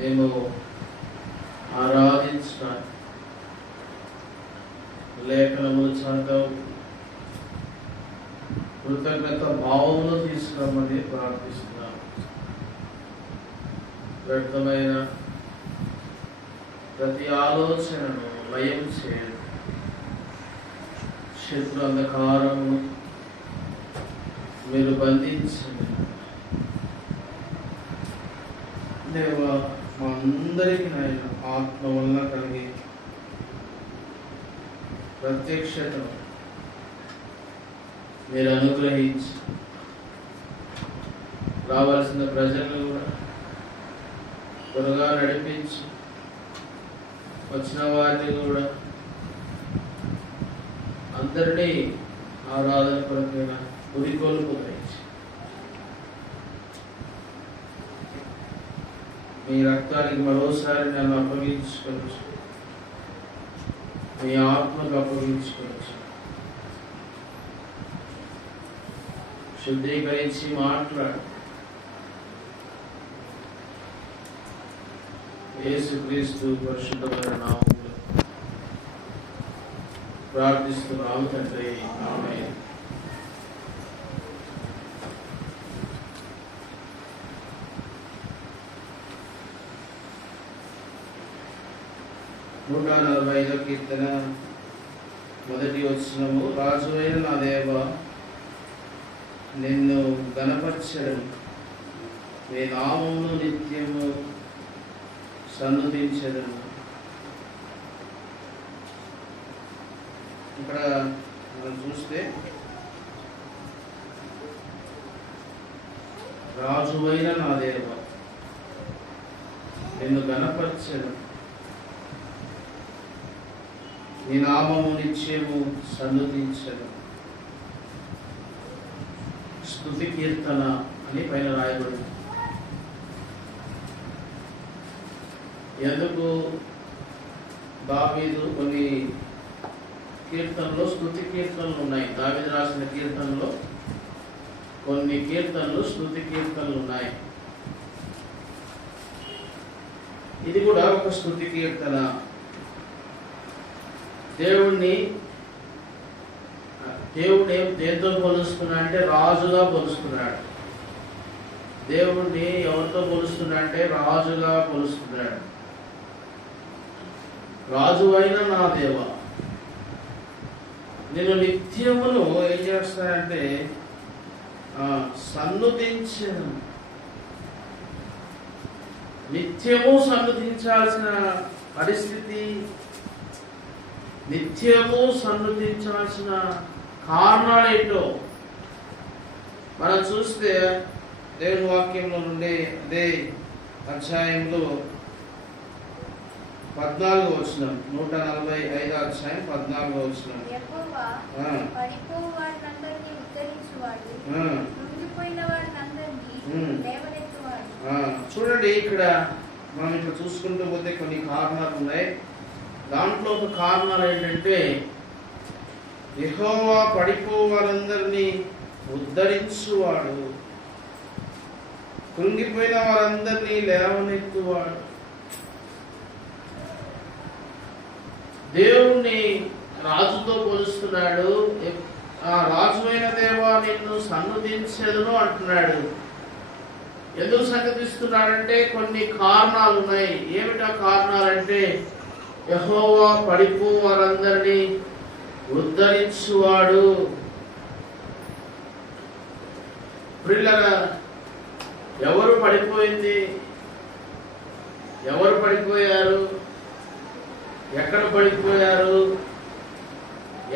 మేము ఆరాధించిన లేఖనములు చదవడం కృతజ్ఞత భావములు తీసుకురమ్మని ప్రార్థిస్తున్నాం. వ్యర్థమైన ప్రతి ఆలోచనను లయం చేయండి. శత్రు అంధకారము మీరు బంధించండి. దేవా, మా అందరికీ నాయన ఆత్మ వల్ల కలిగి ప్రత్యక్షతను మీరు అనుగ్రహించి రావాల్సిన ప్రజలను కూడా త్వరగా నడిపించి వచ్చిన వారిని కూడా అందరినీ ఆరాధన కొరకైన ఉరికొల్పు గ్రహించి మీ రక్తానికి మరోసారి నన్ను అప్పగించుకోవచ్చు, మీ ఆత్మకు అప్పగించుకోవచ్చు. శుద్ధీకరించి మాట్లాడు. యేసుక్రీస్తు పరిశుద్ధమైన నామములో ప్రార్థిస్తున్నాము తండ్రి, ఆమేన్. నూట 45వ కీర్తన మొదటి వచనము. రాజు అయిన నా దేవా, నిన్ను గణపరచడం, నీ నామమును నిత్యము సన్నుతించదను. ఇక్కడ మనం చూస్తే రాజువైన నా దేవా, నిన్ను గణపరచడం, నీ నామము నిత్యము సన్నుతించడం. స్తుతి కీర్తన అని పైన రాయబడింది. ఎందుకు దావీదు కొన్ని కీర్తనలో స్తుతి కీర్తనలు ఉన్నాయి. దావీదు రాసిన కీర్తనలో కొన్ని కీర్తనలు స్తుతి కీర్తనలు ఉన్నాయి. ఇది కూడా ఒక స్తుతి కీర్తన. దేవుడు దేంతో పోలుస్తున్నాడు అంటే రాజుగా పోలుస్తున్నాడు. దేవుణ్ణి ఎవరితో పోలుస్తున్నాడు అంటే రాజుగా పోలుస్తున్నాడు. రాజు అయిన నా దేవ, నేను నిత్యమును ఏం చేస్తానంటే సన్నుతించను. నిత్యము సన్నుతించాల్సిన పరిస్థితి, నిత్యము సన్నుతించాల్సిన కారణాలేంటో మనం చూస్తే దేవుని వాక్యంలో నుండి అదే అధ్యాయంలో 14వ వచనం, 145వ అధ్యాయం 14వ వచనం. చూడండి, ఇక్కడ మనం ఇక్కడ చూసుకుంటూ పోతే కొన్ని కారణాలు ఉన్నాయి. దాంట్లో ఒక కారణాలు ఏంటంటే యెహోవా పడిపోవారందరినీ ఉద్ధరించువాడు, కృంగిపోయిన వారందరినీ లేవనెత్తువాడు. దేవుణ్ణి రాజుతో పోలుస్తున్నాడు. ఆ రాజువైన దేవా, నిన్ను సన్నుతించెదను అంటున్నాడు. ఎందుకు సన్నుతిస్తున్నాడంటే కొన్ని కారణాలు ఉన్నాయి. ఏమిటా కారణాలంటే యెహోవా పడిపోవారందరినీ ఉద్ధరించువాడు. ప్రియులారా, ఎవరు పడిపోయింది? ఎవరు పడిపోయారు? ఎక్కడ పడిపోయారు?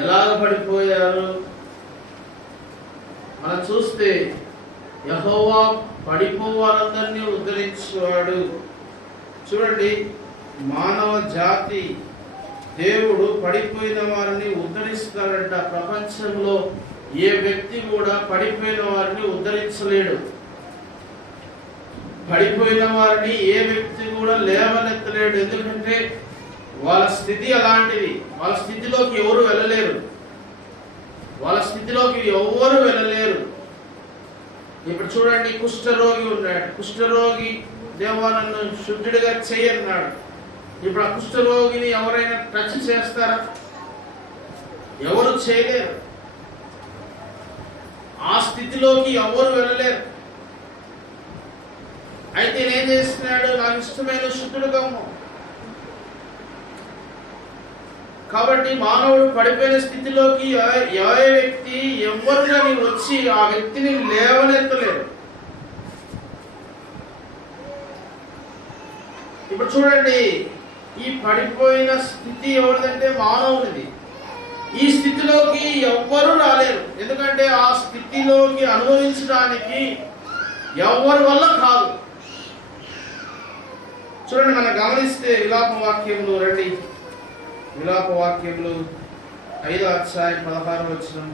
ఎలాగ పడిపోయారు? మనం చూస్తే యెహోవా పడిపోవాలందరినీ ఉద్ధరించేవాడు. చూడండి, మానవ జాతి దేవుడు పడిపోయిన వారిని ఉద్ధరిస్తాడంట. ప్రపంచంలో ఏ వ్యక్తి కూడా పడిపోయిన వారిని ఉద్ధరించలేడు. పడిపోయిన వారిని ఏ వ్యక్తి కూడా లేవనెత్తలేడు. ఎందుకంటే వాళ్ళ స్థితి అలాంటిది. వాళ్ళ స్థితిలోకి ఎవరు వెళ్ళలేరు. వాళ్ళ స్థితిలోకి ఎవరు వెళ్ళలేరు. ఇప్పుడు చూడండి, కుష్ఠరోగి ఉన్నాడు. కుష్ఠరోగి దేవా నన్ను శుద్ధుడిగా చేయన్నాడు. ఇప్పుడు ఆ కుష్ఠరోగిని ఎవరైనా టచ్ చేస్తారా? ఎవరు చేయలేరు. ఆ స్థితిలోకి ఎవరు వెళ్ళలేరు. అయితే నేనేం చేస్తున్నాడు? నాకు ఇష్టమైన శుద్ధుడుగా. కాబట్టి మానవుడు పడిపోయిన స్థితిలోకి ఏ వ్యక్తి ఎవరు కానీ వచ్చి ఆ వ్యక్తిని లేవనెత్తలేరు. ఇప్పుడు చూడండి, ఈ పడిపోయిన స్థితి ఎవరిదంటే మానవునిది. ఈ స్థితిలోకి ఎవ్వరూ రాలేరు. ఎందుకంటే ఆ స్థితిలోకి అనుభవించడానికి ఎవరి వల్ల కాదు. చూడండి, మనం గమనిస్తే విలాప వాక్యములు రండి. విలాప వాక్యములు 5వ అధ్యాయం 16వ వచనం.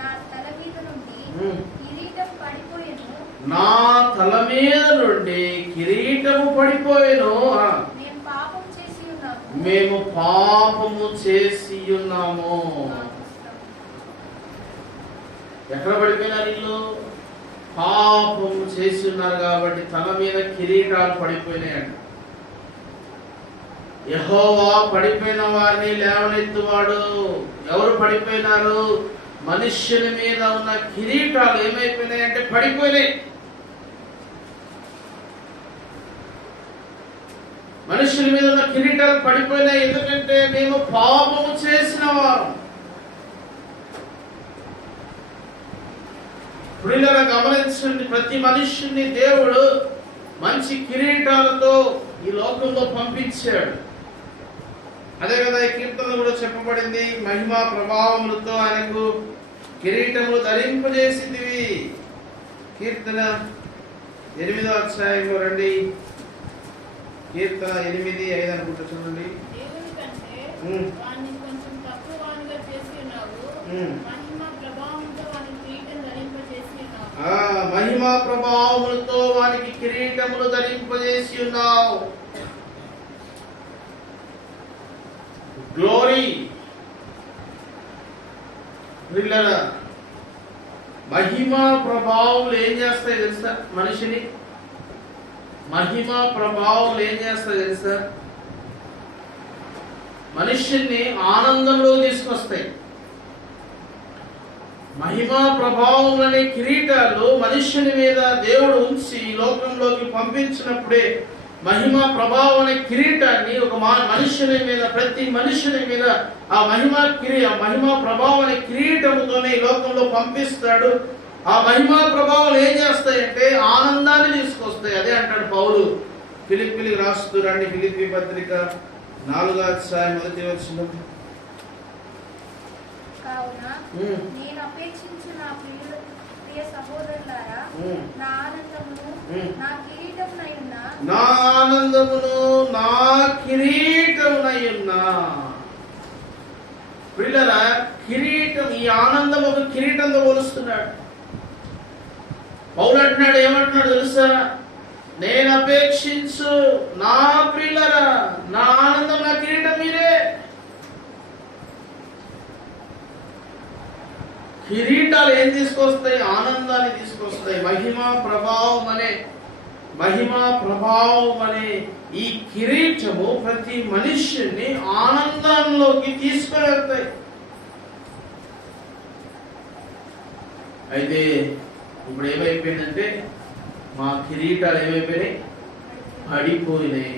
నా తల మీద నుండి కిరీటము పడిపోయెను. మేము పాపము చేసి ఉన్నాము. ఎక్కడ పడిపోయినారు వీళ్ళు? పాపము చేసి ఉన్నారు కాబట్టి తల మీద కిరీటాలు పడిపోయినాయంట. యెహోవా పడిపోయిన వారిని లేవనెత్తువాడు. ఎవరు పడిపోయినారు? మనుష్యుని మీద ఉన్న కిరీటాలు ఏమైపోయినాయి అంటే పడిపోయినాయి. మనుషుల మీద ఉన్న కిరీటాలు పడిపోయినాయి. ఎందుకంటే మేము పాపము చేసిన వారు. ప్రియులారా గమనించండి, ప్రతి మనుష్యుని దేవుడు మంచి కిరీటాలతో ఈ లోకంలో పంపించాడు. అదే కదా ఈ కీర్తనలో కూడా చెప్పబడింది, మహిమా ప్రభావములతో ఆయనకు కిరీటములు ధరింపజేసిందివి. కీర్తన 8వ అధ్యాయంలో రండి. కీర్తన 8:5 అనుకుంటా, చూడండి. మహిమా ప్రభావములతో వానికి కిరీటములు ధరింపజేసి ఉన్నావు. గ్లోరీ. మహిమా ప్రభావాలు ఏం చేస్తాయి తెలుసా? మనిషిని మహిమా ప్రభావాలు ఏం చేస్తాయి తెలుసా? మనుష్యుని ఆనందంలో తీసుకొస్తాయి. మహిమా ప్రభావములనే కిరీటాలు మనుష్యుని మీద దేవుడు ఉంచి లోకంలోకి పంపించినప్పుడే మహిమా ప్రభావం అనే కిరీటాన్ని ఒక మనుష్యుని మీద, ప్రతి మనుష్యుని మీద ఆ మహిమా ప్రభావం అనే కిరీటముతోనే ఈ లోకంలో పంపిస్తాడు. ఆ మహిమా ప్రభావాలు ఏం చేస్తాయంటే ఆనందాన్ని తీసుకొస్తాయి. అదే అంటాడు పౌలు ఫిలిప్పీలకు రాస్తూ రండి. ఫిలిప్పీ పత్రిక 4వ అధ్యాయం 1వ వచనం. కావున నేను అపేక్షించు నా ప్రియ సహోదరులారా, నా ఆనందమును నా కిరీటమునయున్నా. ప్రియులారా, కిరీటం, ఈ ఆనందం ఒక కిరీటంతో పోలుస్తున్నాడు. పౌలు అంటున్నాడు, ఏమంటున్నాడు తెలుసా? నేను అపేక్షించు నా ప్రియులారా, నా ఆనందం, నా కిరీటం మీరే. కిరీటాలు ఏం తీసుకొస్తాయి? ఆనందాన్ని తీసుకొస్తాయి. మహిమా ప్రభావం అనే ఈ కిరీటము ప్రతి మనుష్యుని ఆనందంలోకి తీసుకొని వెళ్తాయి. అయితే ఇప్పుడు ఏమైపోయిందంటే మా కిరీటాలు ఏమైపోయినాయి? పడిపోయినాయి.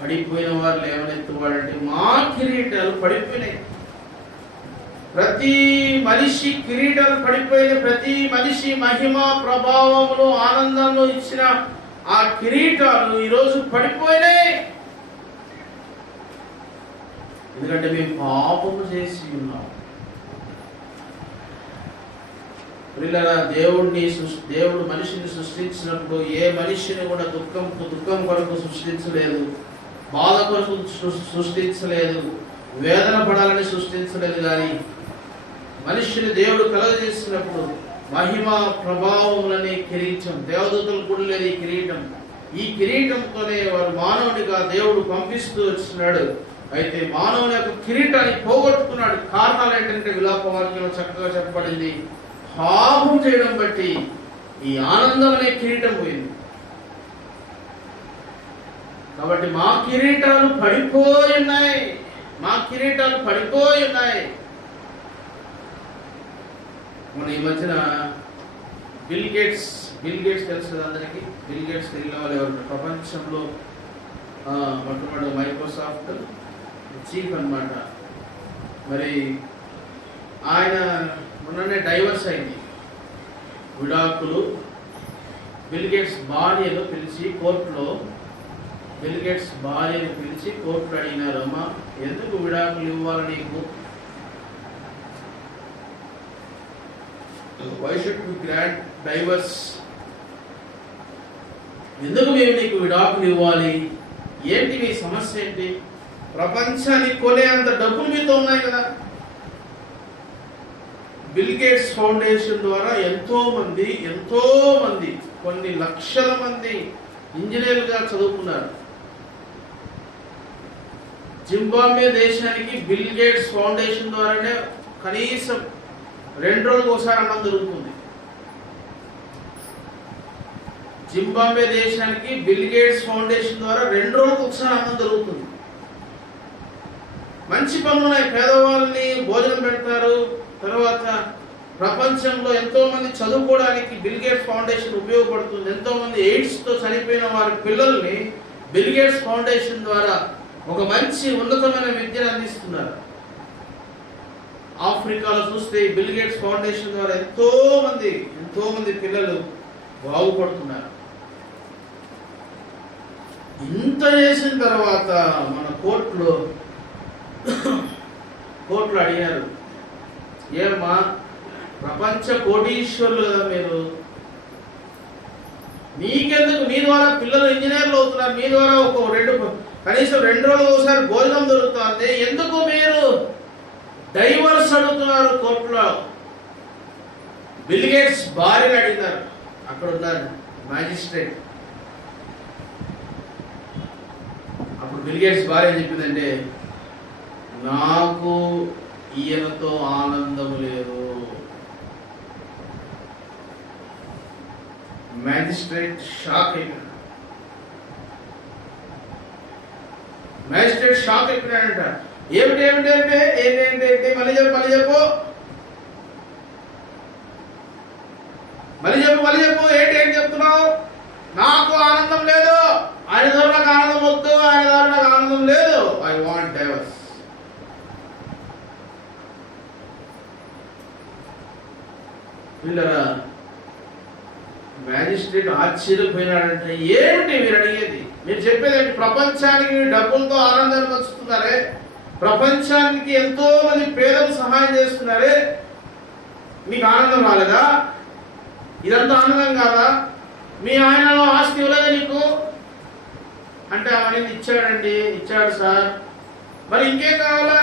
పడిపోయిన వారు లేవనెత్తువాడంటే మా కిరీటాలు పడిపోయినాయి. ప్రతి మనిషి కిరీటాలు పడిపోయిన, ప్రతి మనిషి మహిమా ప్రభావంలో ఆనందంలో ఇచ్చిన ఆ కిరీటాలు ఈరోజు పడిపోయినాయి. ఎందుకంటే మేము పాపము చేసి ఉన్నాం. దేవుడు మనిషిని సృష్టించినప్పుడు ఏ మనిషిని కూడా దుఃఖం కొరకు సృష్టించలేదు, బాధ కొరకు సృష్టించలేదు, వేదన పడాలని సృష్టించలేదు. కానీ మనుష్యుని దేవుడు కలుగజేసినప్పుడు మహిమా ప్రభావములనే కిరీటం, దేవదూతలు కూడా లేదు ఈ కిరీటం. ఈ కిరీటంతోనే వారు మానవుడిగా దేవుడు పంపిస్తూ వచ్చినాడు. అయితే మానవుని యొక్క కిరీటాన్ని పోగొట్టుకున్నాడు. కారణాలు ఏంటంటే విలాప వాక్యంలో చక్కగా చెప్పబడింది, పాపం చేయడం బట్టి ఈ ఆనందం అనే కిరీటం పోయింది. కాబట్టి మా కిరీటాలు పడిపోయి ఉన్నాయి, మా కిరీటాలు పడిపోయి ఉన్నాయి. మన ఈ మధ్యన బిల్ గేట్స్ తెలుసు కదా అందరికీ. బిల్ గేట్స్ తెలియని వాళ్ళు ఎవరు? ప్రపంచంలో మొట్టమొదటి మైక్రోసాఫ్ట్ చీఫ్ అన్నమాట. మరి ఆయన మొన్ననే డైవర్స్ అయింది, విడాకులు. బిల్ గేట్స్ భార్యను పిలిచి కోర్టులో అడిగినారు, అమ్మా ఎందుకు విడాకులు ఇవ్వాలి నీకు? Why should we grant divorce? ఎందుకు మేము నీకు విడాకులు ఇవ్వాలి? ఏంటి మీ సమస్య ఏంటి? ప్రపంచాన్ని కొనే అంత డబ్బులు మీతో ఉన్నాయి కదా. బిల్ గేట్స్ ఫౌండేషన్ ద్వారా ఎంతో మంది కొన్ని లక్షల మంది ఇంజనీర్లుగా చదువుకున్నారు. జింబాబ్వే దేశానికి బిల్ గేట్స్ ఫౌండేషన్ ద్వారానే కనీసం 2 రోజులకు ఒకసారి అన్నం దొరుకుతుంది. జింబాబ్వే దేశానికి బిల్ గేట్స్ ఫౌండేషన్ ద్వారా 2 రోజులకు ఒకసారి అన్నం దొరుకుతుంది. మంచి పనులు ఉన్నాయి, పేదవాళ్ళని భోజనం పెడతారు. తర్వాత ప్రపంచంలో ఎంతో మంది చదువుకోవడానికి బిల్ గేట్స్ ఫౌండేషన్ ఉపయోగపడుతుంది. ఎంతో మంది ఎయిడ్స్ తో చనిపోయిన వారి పిల్లల్ని బిల్ గేట్స్ ఫౌండేషన్ ద్వారా ఒక మంచి ఉన్నతమైన విద్యను అందిస్తున్నారు. ఆఫ్రికాలో చూస్తే బిల్ గేట్స్ ఫౌండేషన్ ద్వారా ఎంతో మంది పిల్లలు బాగుపడుతున్నారు. ఇంత చేసిన తర్వాత మన కోర్టులో అడిగారు, ఏమ్మా ప్రపంచ కోటీశ్వరులు కదా మీరు, మీకెందుకు? మీ ద్వారా పిల్లలు ఇంజనీర్లు అవుతున్నారు, మీ ద్వారా కనీసం 2 రోజులు ఒకసారి భోజనం దొరుకుతుంది, ఎందుకు మీరు డైవర్స్ అడుగుతున్నారు కోర్టులో? బిల్ గేట్స్ భార్యను అడిగినారు, అక్కడ ఉన్నారు మ్యాజిస్ట్రేట్. అప్పుడు బిల్ గేట్స్ భార్య ఏం చెప్పిందంటే, నాకు ఈయనతో ఆనందం లేదు. మ్యాజిస్ట్రేట్ షాక్ అయిపోయాడు. ఏమిటి మళ్ళీ చెప్పు ఏంటి చెప్తున్నావు? నాకు ఆనందం లేదు, ఆయన ద్వారా నాకు ఆనందం వద్దు, ఆయన ద్వారా నాకు ఆనందం లేదు, ఐ వాంట్ డైవర్స్. పిల్లరా, మ్యాజిస్ట్రేట్ ఆశ్చర్యపోయినాడంటే, ఏమిటి మీరు అడిగేది? మీరు చెప్పేది ప్రపంచానికి డబ్బులతో ఆనందాన్ని పంచుతున్నారే, ప్రపంచానికి ఎంతో మంది పేదలు సహాయం చేస్తున్నారే, మీకు ఆనందం రాలేదా? ఇదంతా ఆనందం కాదా? మీ ఆయనలో ఆస్తి ఇవ్వలేదా నీకు అంటే, అవన్నీ ఇచ్చాడు సార్. మరి ఇంకేం కావాలా?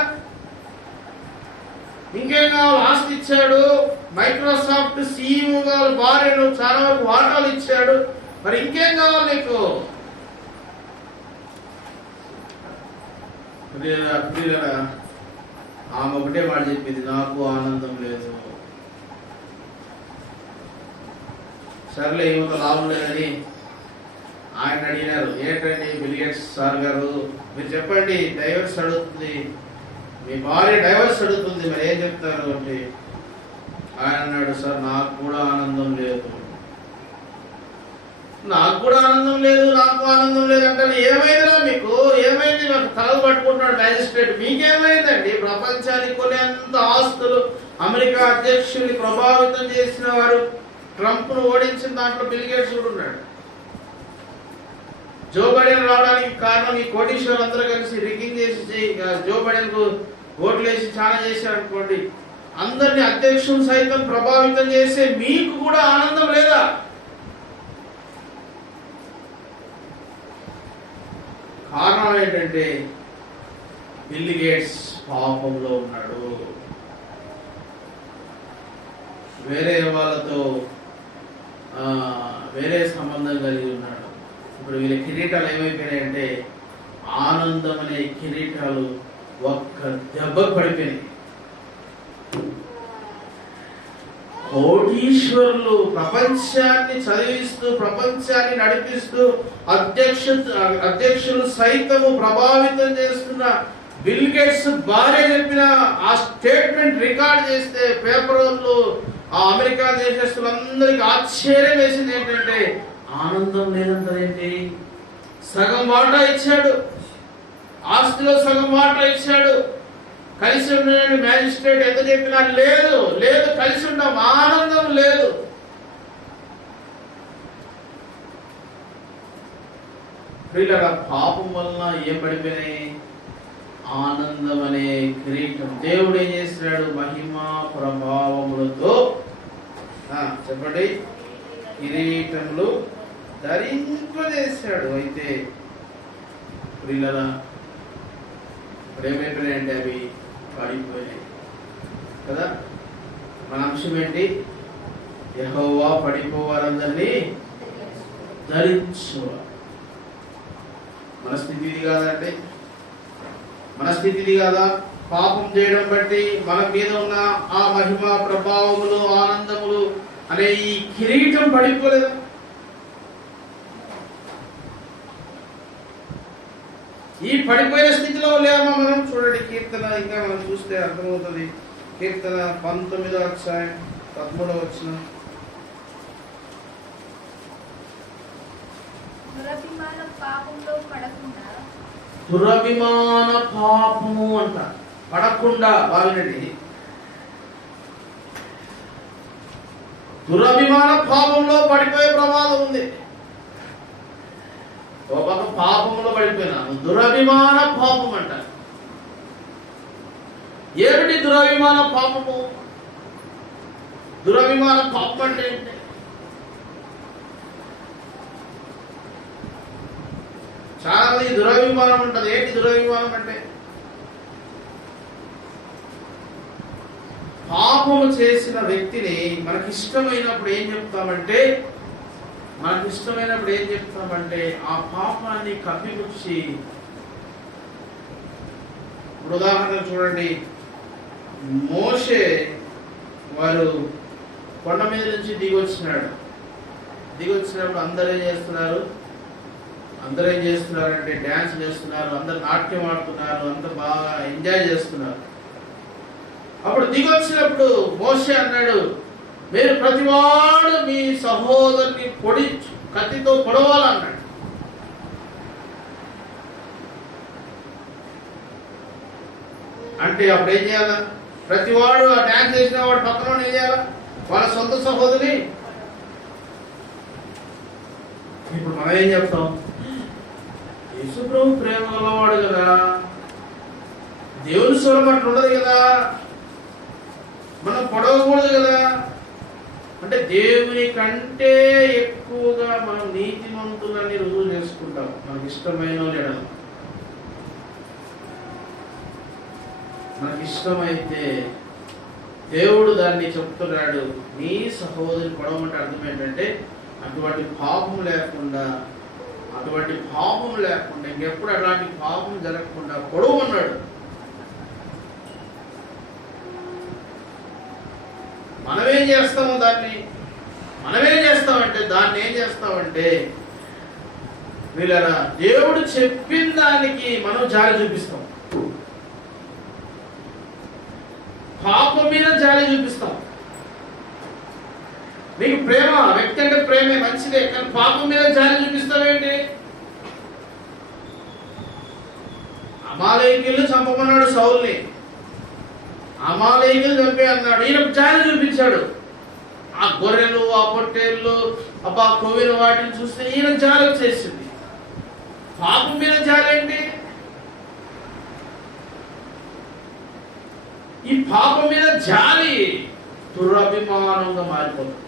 ఆస్తి ఇచ్చాడు, మైక్రోసాఫ్ట్ CEO గారు భార్యను చాలా వరకు వాటాలు ఇచ్చాడు, మరి ఇంకేం కావాలి నీకు? ఆమె ఒకటే మాట చెప్పింది, నాకు ఆనందం లేదు. సర్లే ఏమో లాభం లేదని ఆయన అడిగినారు, ఏంటండి బిల్ గేట్స్ సార్ గారు మీరు చెప్పండి, డైవర్స్ అడుగుతుంది, మీ భార్య డైవర్స్ అడుగుతుంది, మరి ఏం చెప్తారు అంటే, ఆయన అన్నాడు, సార్ నాకు కూడా ఆనందం లేదు అంటే, ఏమైందిరా మీకు? ఏమైంది? నాకు తలలు పట్టుకుంటున్నాడు మ్యాజిస్ట్రేట్. మీకేమైందండి? ప్రపంచానికి కొనేంత ఆస్తులు, అమెరికా అధ్యక్షుడిని ప్రభావితం చేసిన వారు, ట్రంప్ ను ఓడించిన దాంట్లో బిల్ గేట్స్ కూడా ఉన్నాడు. జో బైడెన్ రావడానికి కారణం ఈ కోటీశ్వరులు అందరూ కలిసి రిగ్గింగ్ చేసి జో బైడెన్ కు ఓట్లు వేసి చాలా చేశారు అనుకోండి, అందరినీ అధ్యక్షులు సైతం ప్రభావితం చేసే మీకు కూడా ఆనందం లేదా? కారణం ఏంటంటే, బిల్ గేట్స్ పాపంలో ఉన్నాడు, వేరే వాళ్ళతో వేరే సంబంధం కలిగి ఉన్నాడు. ఇప్పుడు వీళ్ళ కిరీటాలు ఏమైపోయినాయంటే, ఆనందం అనే కిరీటాలు ఒక్క దెబ్బ పడిపోయినాయి. కోటీశ్వరులు ప్రపంచాన్ని చదివిస్తూ ప్రపంచాన్ని నడిపిస్తూ అధ్యక్షులు సైతము ప్రభావితం చేస్తున్న బిల్ గేట్స్ భార్య చెప్పిన ఆ స్టేట్మెంట్ రికార్డ్ చేస్తే పేపర్లు ఆ అమెరికా దేశస్తులందరికీ ఆశ్చర్యం వేసింది ఏంటంటే ఆనందం లేదంటారేంటి. సగం వాటా ఇచ్చాడు, ఆస్తిలో సగం వాటా ఇచ్చాడు. కలిసి ఉన్న మ్యాజిస్ట్రేట్ ఎంత చెప్పినా లేదు లేదు కలిసి ఉన్నాం, ఆనందం లేదు. ప్రియులారా, పాపం వలన ఏం పడిపోయినాయి? ఆనందం అనే కిరీటం. దేవుడు ఏం చేస్తున్నాడు? మహిమా ప్రభావములతో చెప్పండి కిరీటములు ధరింపజేశాడు. అయితే ప్రియులారా, ఏమైపోయినాయంటే అవి పడిపోయినాయి కదా. మన అంశం ఏంటి? యెహోవా పడిపోవారందరినీ ధరించువారు. మన స్థితి ఇది కాదండి, మన స్థితి ఇది కాదా? పాపం చేయడం బట్టి మన మీద ఉన్న ఆ మహిమ ప్రభావములు ఆనందములు అనే ఈ కిరీటం పడిపోలేదు. ఈ పడిపోయిన స్థితిలో లేమా మనం? చూడండి కీర్తన, ఇంకా మనం చూస్తే అర్థమవుతుంది. కీర్తన 19వ అధ్యాయం 13వ వచనం. దురభిమాన పాపము అంట పడకుండా బావినది. దురభిమాన పాపంలో పడిపోయే ప్రమాదం ఉంది. ఒక పాపంలో పడిపోయినాను, దురభిమాన పాపం అంట. ఏమిటి దురభిమాన పాపము? దురభిమాన పాపం అంటే ఏంటి? చాలా మంది దురభిమానం ఉంటుంది. ఏంటి దురభిమానం అంటే? పాపము చేసిన వ్యక్తిని మనకి ఇష్టమైనప్పుడు ఏం చెప్తామంటే ఆ పాపాన్ని కప్పిపుచ్చి, ఇప్పుడు ఉదాహరణ చూడండి, మోషే వారు కొండ మీద నుంచి దిగొచ్చినప్పుడు అందరూ ఏం చేస్తున్నారంటే డ్యాన్స్ చేస్తున్నారు, అందరు నాట్యం ఆడుతున్నారు, అందరు బాగా ఎంజాయ్ చేస్తున్నారు. అప్పుడు దిగొచ్చినప్పుడు మోషే అన్నాడు, మీరు ప్రతివాడు మీ సహోదరుని కత్తితో పొడవాలన్నాడు. అంటే అప్పుడు ఏం చేయాలా? ప్రతివాడు ఆ డ్యాన్స్ చేసిన వాడు పక్కన ఏం చేయాలా? వాళ్ళ సొంత సహోదరి. ఇప్పుడు మనం ఏం చెప్తాం? యేసుప్రభు ప్రేమ గలవాడు కదా, దేవుని స్వరం అట్లా ఉండదు కదా, మనం పొడవకూడదు కదా. అంటే దేవుని కంటే ఎక్కువగా మనం నీతిమంతులని రుజువు చేసుకుంటాం మనకి ఇష్టమైన లేడం. మనకి ఇష్టమైతే దేవుడు దాన్ని చెప్తున్నాడు, నీ సహోదరి పొడవమంటే అర్థం ఏంటంటే అటువంటి పాపం లేకుండా ఇంకెప్పుడు అలాంటి పాపం జరగకుండా పొడవమన్నాడు. మనమేం చేస్తామంటే దాన్ని ఏం చేస్తామంటే వీళ్ళరా దేవుడు చెప్పిన దానికి మనం జాలి చూపిస్తాం, పాపం మీద జాలి చూపిస్తాం. నీకు ప్రేమ, వ్యక్తి అంటే ప్రేమే మంచిదే, కానీ పాపం మీద జాలి చూపిస్తావేంటి? అమాలేకీయులు చంపమన్నాడు సౌల్ని, అమాలేకీయులు చంపే అన్నాడు. ఈయన జాలి చూపించాడు. ఆ గొర్రెలు, ఆ పొట్టేళ్ళు, అబ్బా కొవ్విన వాటిని చూస్తే ఈయన జాలి వచ్చేసింది. పాపం మీద జాలి ఏంటి? ఈ పాపం మీద జాలి దురభిమానంగా మారిపోతుంది.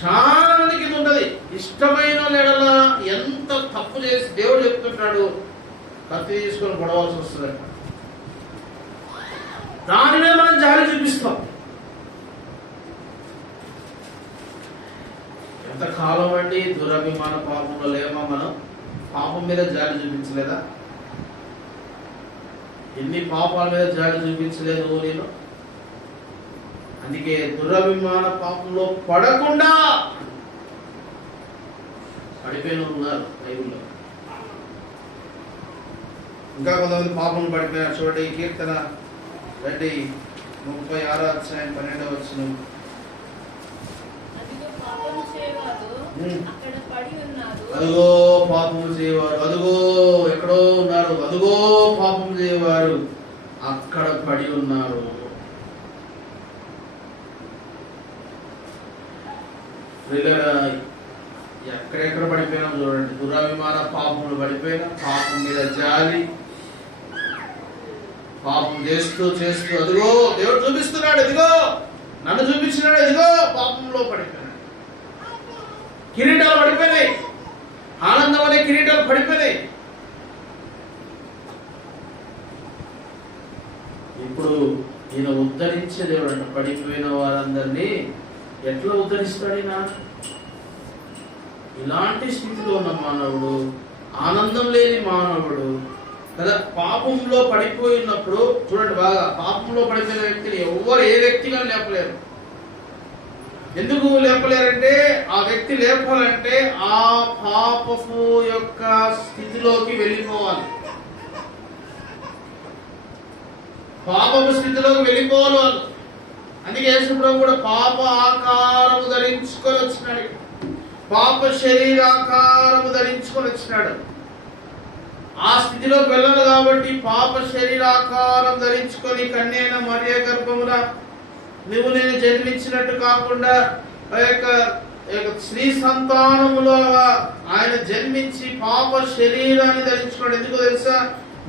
చాలా మందికి ఇది ఉంటది. ఇష్టమైన లేడల ఎంత తప్పు చేసి దేవుడు చెప్తుంటాడు, కత్తి తీసుకొని పొడవాల్సి వస్తుందంట. దాని మీద మనం జాలి చూపిస్తాం. ఎంతకాలం అండి దురభిమాన పాపంలో లేమా? మనం పాపం మీద జాలి చూపించలేదా? ఎన్ని పాపాల మీద జాలి చూపించలేదు నేను? అందుకే దురభిమాన పాపంలో పడకుండా పడిపోయిన ఉన్నారు బైబిల్లో. ఇంకా కొంతమంది పాపం పడిపోయినారు. చూడండి కీర్తన రండి 36వ అధ్యాయం 12వ వచనం. అదిగో పాపము చేయవారు అక్కడ పడి ఉన్నారు. అదిగో పాపము చేయవారు, అదిగో ఎక్కడో ఉన్నారు, అదిగో పాపం చేయవారు అక్కడ పడి ఉన్నారు. ఎక్కడెక్కడ పడిపోయినా చూడండి. దురాభిమాన పాపములు పడిపోయినా, పాపం మీద జాలి, పాపం చేస్తూ చేస్తూ అదిగో దేవుడు చూపిస్తున్నాడు, ఎదిగో నన్ను చూపించినాడు, ఎదిగో పాపంలో పడిపోయినాడు. కిరీటాలు పడిపోయినాయి, ఆనందం అనే కిరీటాలు పడిపోయినాయి. ఇప్పుడు ఈయన ఉద్ధరించే దేవుడు అంట. పడిపోయిన వారందరినీ ఎట్లా ఉద్ధరిస్తాడు ఈయన? ఇలాంటి స్థితిలో ఉన్న మానవుడు, ఆనందం లేని మానవుడు కదా, పాపంలో పడిపోయినప్పుడు చూడండి బాగా, పాపంలో పడిపోయిన వ్యక్తిని ఎవరు ఏ వ్యక్తిగా లేపలేరు. ఎందుకు లేపలేరంటే ఆ వ్యక్తి లేపాలంటే ఆ పాపపు యొక్క స్థితిలోకి వెళ్ళిపోవాలి, పాపపు స్థితిలోకి వెళ్ళిపోవాలి వాళ్ళు. అందుకే యేసుప్రభు కూడా పాప ఆకారము ధరించుకొని వచ్చినాడు, పాప శరీరాకారము ధరించుకొని వచ్చినాడు. ఆ స్థితిలోకి వెళ్ళాలి కాబట్టి పాప శరీరాకారం ధరించుకొని కన్యైన మరియ గర్భమున నువ్వు నేను జన్మించినట్టు కాకుండా ఆ యొక్క స్త్రీ సంతానములో ఆయన జన్మించి పాప శరీరాన్ని ధరించుకున్నాడు. ఎందుకో తెలుసా?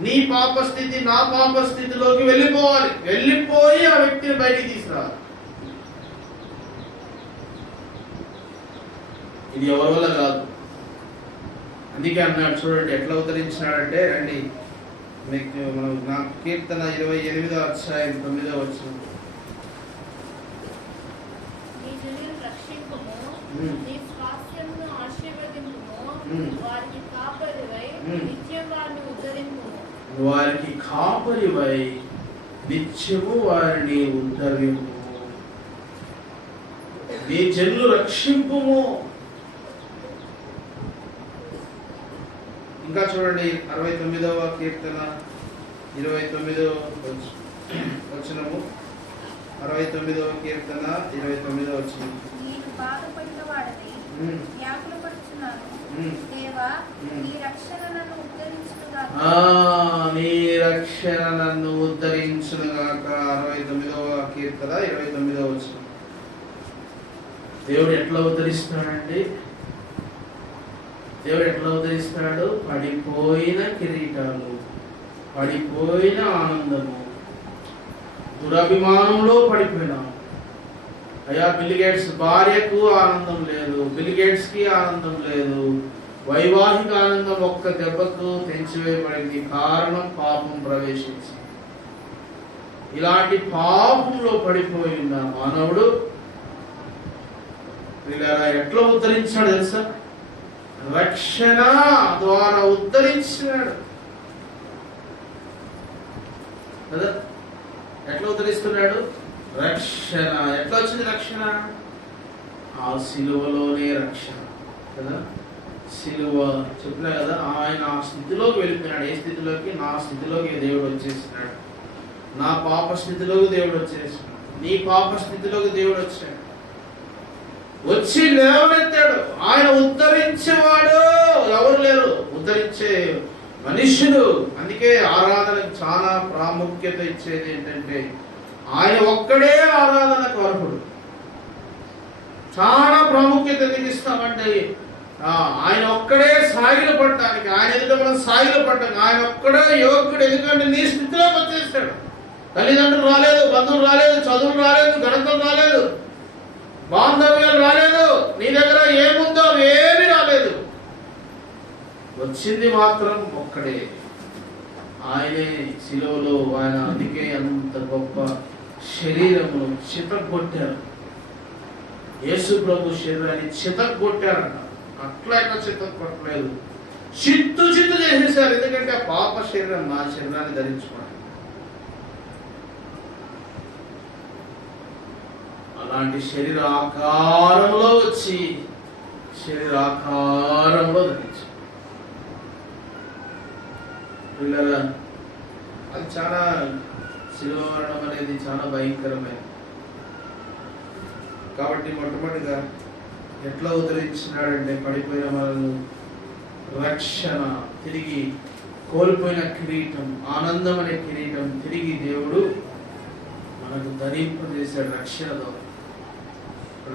నీ పాప స్థితి నా పాప స్థితిలోకి వెళ్ళిపోవాలి, వెళ్ళిపోయి ఆ వ్యక్తిని బయటికి తీసుకురావాలి. ఇది ఎవరి వల్ల కాదు. అందుకే అన్నాడు చూడండి ఎట్లా ఉద్ధరించినాడంటే, రండి మీకు మనం కీర్తన 28వ అధ్యాయం 9వ వచనం. వారికి కాపరివై నిత్యము వారిని ఉద్ధరింపు, నీ జనులు రక్షింపుము. ఇంకా చూడండి 69వ కీర్తన 29వ వచనము. 69వ కీర్తన 29వ వచనం. నేను బాధపడిన వాడిని వ్యాకులపడుచున్నాను, దేవా నీ రక్షణ నన్ను ఉద్ధరించునుగాక. నీ రక్షణ నన్ను ఉద్ధరించునుగాక. 69వ కీర్తన 29వ వచనం. దేవుడు ఎట్లా ఉద్ధరిస్తాడండి? దేవుడు ఎట్లా ఉద్ధరిస్తాడు? పడిపోయిన కిరీటాలు, పడిపోయిన ఆనందము, దురభిమానంలో పడిపోయినాము. అయ్యా బిల్ గేట్స్ భార్యకు ఆనందం లేదు, బిల్ గేట్స్ కి ఆనందం లేదు, వైవాహిక ఆనందం ఒక్క దెబ్బకు తెంచివేయబడింది. కారణం పాపం ప్రవేశించింది. ఇలాంటి పాపంలో పడిపోయిన మానవుడు ఇలా ఎట్లా ఉద్ధరించాడు తెలుసా? రక్షణ ద్వారా ఉద్ధరించినాడు కదా. ఎట్లా ఉద్ధరిస్తున్నాడు? రక్షణ. ఎట్లా వచ్చింది రక్షణ? ఆ సిలువలోనే రక్షణ కదా. సిలువ చెప్పినా కదా, ఆయన ఆ స్థితిలోకి వెళ్ళిపోయినాడు. ఏ స్థితిలోకి? నా స్థితిలోకి దేవుడు వచ్చేసినాడు. నా పాప స్థితిలోకి దేవుడు వచ్చేసినాడు. నీ పాప స్థితిలోకి దేవుడు వచ్చాడు, వచ్చి లేవనెత్తాడు. ఆయన ఉద్ధరించేవాడు ఎవరు లేరు, ఉద్ధరించే మనుష్యుడు. అందుకే ఆరాధనకు చాలా ప్రాముఖ్యత ఇచ్చేది ఏంటంటే ఆయన ఒక్కడే ఆరాధనకు అర్హుడు. చాలా ప్రాముఖ్యత ఎందుకు ఇస్తామంటే ఆయన ఒక్కడే సాగిల పడటానికి, ఆయన ఎదుట మనం సాగిల పడ్డాం. ఆయన ఒక్కడే యోగ్యుడు. ఎందుకంటే నీ స్థితిలోకి వచ్చేస్తాడు. తల్లిదండ్రులు రాలేదు, బంధువులు రాలేదు, చదువులు రాలేదు, ఘనతలు రాలేదు, బాంధవ్యాలు రాలేదు, నీ దగ్గర ఏముందో ఏమీ రాలేదు. వచ్చింది మాత్రం ఒక్కడే, ఆయనే శిలువలో. ఆయన అందుకే అంత గొప్ప శరీరమును చితగొట్టారు. యేసు ప్రభు శరీరాన్ని చితగొట్టారట. అట్లా ఎట్లా చితగొట్టలేదు, చిత్తు చేసేసారు. ఎందుకంటే ఆ పాప శరీరం నా శరీరాన్ని ధరించుకోండి. అలాంటి శరీరాకారంలో వచ్చి శరీరాకారంలో ధరించి పిల్లరా, అది చాలా శిలువ మరణం అనేది చాలా భయంకరమైనది. కాబట్టి మొట్టమొదటిగా ఎట్లా ఉద్ధరించినాడంటే పడిపోయిన మనల్ని రక్షణ, తిరిగి కోల్పోయిన కిరీటం, ఆనందం అనే కిరీటం తిరిగి దేవుడు మనకు ధరింపజేశాడు రక్షణతో.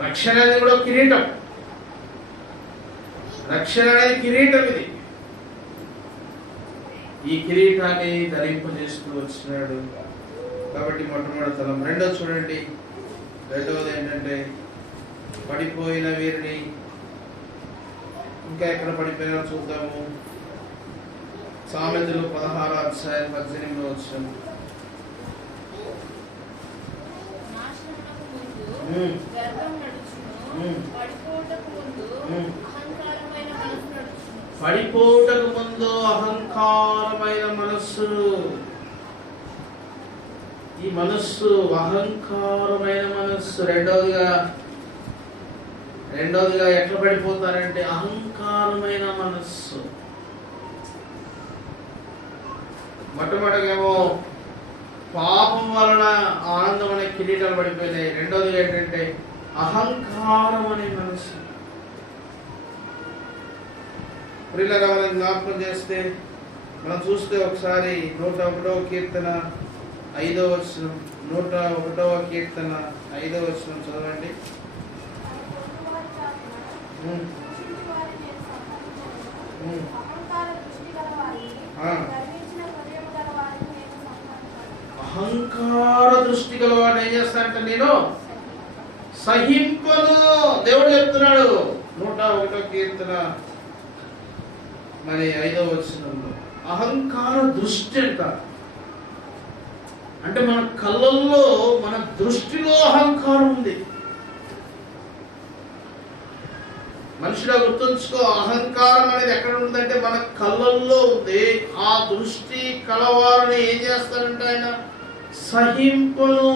రక్షణ అనేది కూడా కిరీటం. రక్షణ అనేది కిరీటం. ఇది ఈ కిరీటాన్ని ధరింపజేస్తూ వచ్చినాడు. కాబట్టి మొట్టమొదటి తలం. రెండోది చూడండి, రెండవది ఏంటంటే పడిపోయిన వీరిని, ఇంకా ఎక్కడ పడిపోయినా చూద్దాము. సామెతలు 16:18. పడిపోటకు ముందు అహంకారమైన మనస్సు. ఈ మనస్సు అహంకారమైన మనస్సు. రెండవదిగా ఎట్లా పడిపోతారంటే అహంకారమైన మనస్సు. మొట్టమొదటిగేమో పాపం వలన ఆనందం అనే కిరీటాలు పడిపోయినాయి. రెండవది ఏంటంటే అహంకారం అనే మనస్సు. ప్రియులారా, మనం జ్ఞాపకం చేస్తే మనం చూస్తే ఒకసారి 101వ కీర్తన 5వ వచనం, 101వ కీర్తన 5వ వచనం చదవండి. అహంకార దృష్టి గలవాడు ఏం చేస్తాడంటే నేను సహింపను. దేవుడు చెప్తున్నాడు 101వ కీర్తన మరి 5వ వచనంలో. అహంకార దృష్టి అంట. అంటే మన కళ్ళల్లో, మన దృష్టిలో అహంకారం ఉంది. మనిషిలో గుర్తుంచుకో, అహంకారం అనేది ఎక్కడ ఉందంటే మన కళ్ళల్లో ఉంది. ఆ దృష్టి కలవారిని ఏం చేస్తారంటే ఆయన సహింపును.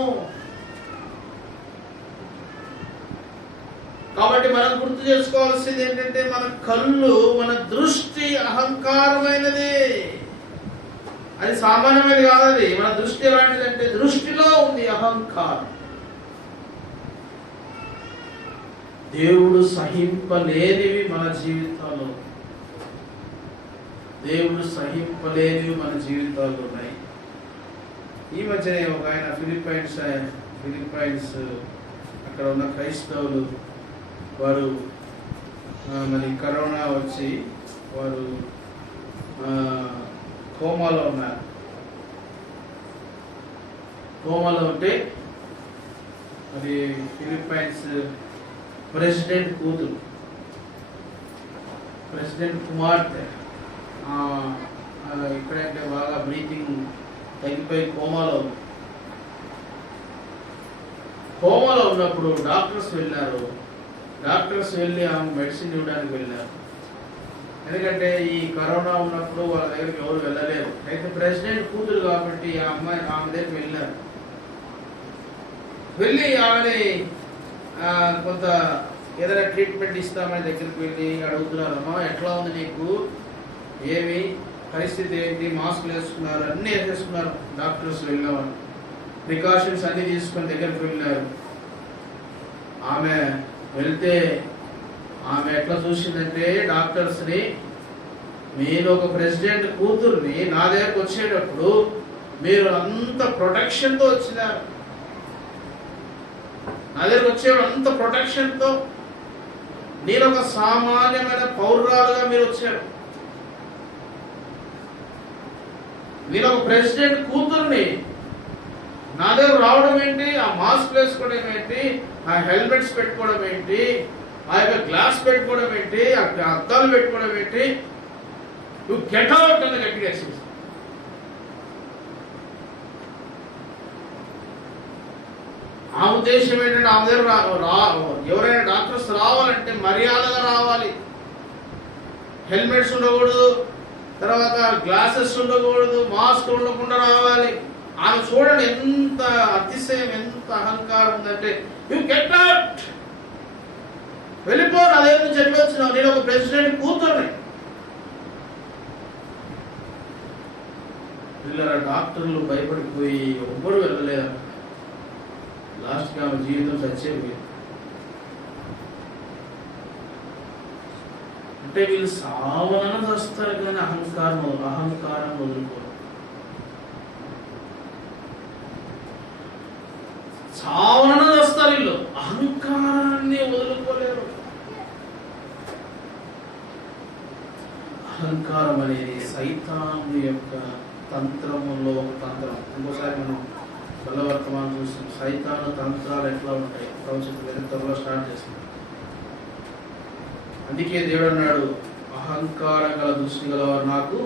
కాబట్టి మనం గుర్తు చేసుకోవాల్సింది ఏంటంటే మన కళ్ళు, మన దృష్టి అహంకారమైనది. అది సామాన్యమైనది కాదది. మన దృష్టి ఎలాంటిదంటే దృష్టిలో ఉంది అహంకారం. దేవుడు సహింపలేనివి మన జీవితాల్లో, దేవుడు సహింపలేనివి మన జీవితాల్లో ఉన్నాయి. ఈ మధ్యనే ఒక ఆయన ఫిలిప్పైన్స్ అక్కడ ఉన్న క్రైస్తవులు, వారు మరి కరోనా వచ్చి వారు కోమాలో ఉన్నారు. కోమాలో ఉంటే మరి ఫిలిప్పైన్స్ ప్రెసిడెంట్ కూతురు, ప్రెసిడెంట్ కుమార్తె ఇక్కడంటే బాగా బ్రీతింగ్ తగ్గిపోయి కోమాలో ఉన్నప్పుడు డాక్టర్స్ వెళ్ళి ఆమె మెడిసిన్ ఇవ్వడానికి వెళ్ళారు. ఎందుకంటే ఈ కరోనా ఉన్నప్పుడు వాళ్ళ దగ్గరికి ఎవరు వెళ్ళలేరు. అయితే ప్రెసిడెంట్ కూతురు కాబట్టి ఆమె దగ్గరికి వెళ్ళారు. వెళ్ళి ఆమెని కొంత ఏదైనా ట్రీట్మెంట్ ఇస్తామని దగ్గరికి వెళ్ళి అడుగుతున్నారు. అమ్మా ఎట్లా ఉంది నీకు, ఏమి పరిస్థితి ఏంటి, మాస్కులు వేసుకున్నారు, అన్నీ వేసేసుకున్నారు. డాక్టర్స్ వెళ్ళేవారు, ప్రికాషన్స్ అన్ని తీసుకొని దగ్గరికి వెళ్ళారు. ఆమె వెళ్తే ఆమె ఎట్లా చూసిందంటే డాక్టర్స్ని, మీరు ఒక ప్రెసిడెంట్ కూతుర్ని నా దగ్గరకు వచ్చేటప్పుడు మీరు అంత ప్రొటెక్షన్తో వచ్చినారు. నా దగ్గరకు వచ్చేవాడు అంత ప్రొటెక్షన్తో, నేను ఒక సామాన్యమైన పౌరురాలుగా మీరు వచ్చారు. నేను ఒక ప్రెసిడెంట్ కూతుర్ని నా దగ్గర రావడం ఏంటి, ఆ మాస్క్ వేసుకోవడం ఏంటి, ఆ హెల్మెట్స్ పెట్టుకోవడం ఏంటి, ఆ యొక్క గ్లాస్ పెట్టుకోవడం ఏంటి, ఆ అద్దాలు పెట్టుకోవడం ఏంటి, నువ్వు గెట్ అవుట్ అని గట్టిగా చేసి. ఆ ఉద్దేశం ఏంటంటే ఆమె దగ్గర ఎవరైనా డాక్టర్స్ రావాలంటే మర్యాదగా రావాలి, హెల్మెట్స్ ఉండకూడదు, తర్వాత గ్లాసెస్ ఉండకూడదు, మాస్క్ ఉండకుండా రావాలి. ఆమె చూడండి ఎంత అతిశయం, ఎంత అహంకారం ఉందంటే, యు గెట్ అవుట్, వెళ్ళిపో, నా దగ్గర నుంచి వెళ్ళొచ్చినావు, నేను ఒక ప్రెసిడెంట్ కూతుర్ని. పిల్లల డాక్టర్లు భయపడిపోయి ఎవ్వరు వెళ్ళలేదంట. లాస్ట్కి ఆమె జీవితం చచ్చేపోయింది. అంటే వీళ్ళు సావన వస్తారు కానీ అహంకారం వదులుకోరు. సావన వస్తారు వీళ్ళు, అహంకారాన్ని వదులుకోలేరు. అహంకారం అనేది సైతాను యొక్క తంత్రములో ఒక తంత్రం. ఇంకోసారి మనం బలవర్తమానం చూస్తాం. సైతాను తంత్రాలు ఎట్లా ఉంటాయి భవిష్యత్తు త్వరలో స్టార్ట్ చేస్తాం. అందుకే దేవుడు అన్నాడు, అహంకారం గల దృష్టి గలవారు నాకు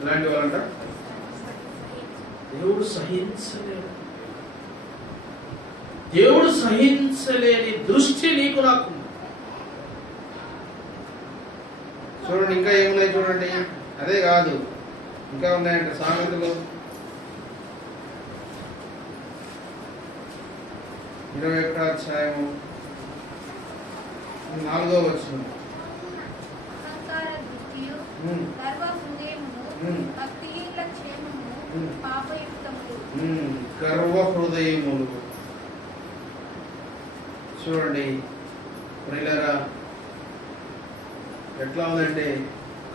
ఎలాంటి వాళ్ళంట? దేవుడు సహించలేడు. దేవుడు సహించలేని దృష్టి నీకు నాకు. చూడండి ఇంకా ఏమున్నాయి చూడండి. అదే కాదు, ఇంకా ఉన్నాయంట సామెతలు 21వ అధ్యాయము 4వ వచనం. అహంకార దృష్టియు, గర్వ హృదయమును, భక్తిహీనుల క్షేమము పాపయుక్తములు. గర్వ హృదయములు. చూడండి ప్రియులారా, ఎట్లా ఉందంటే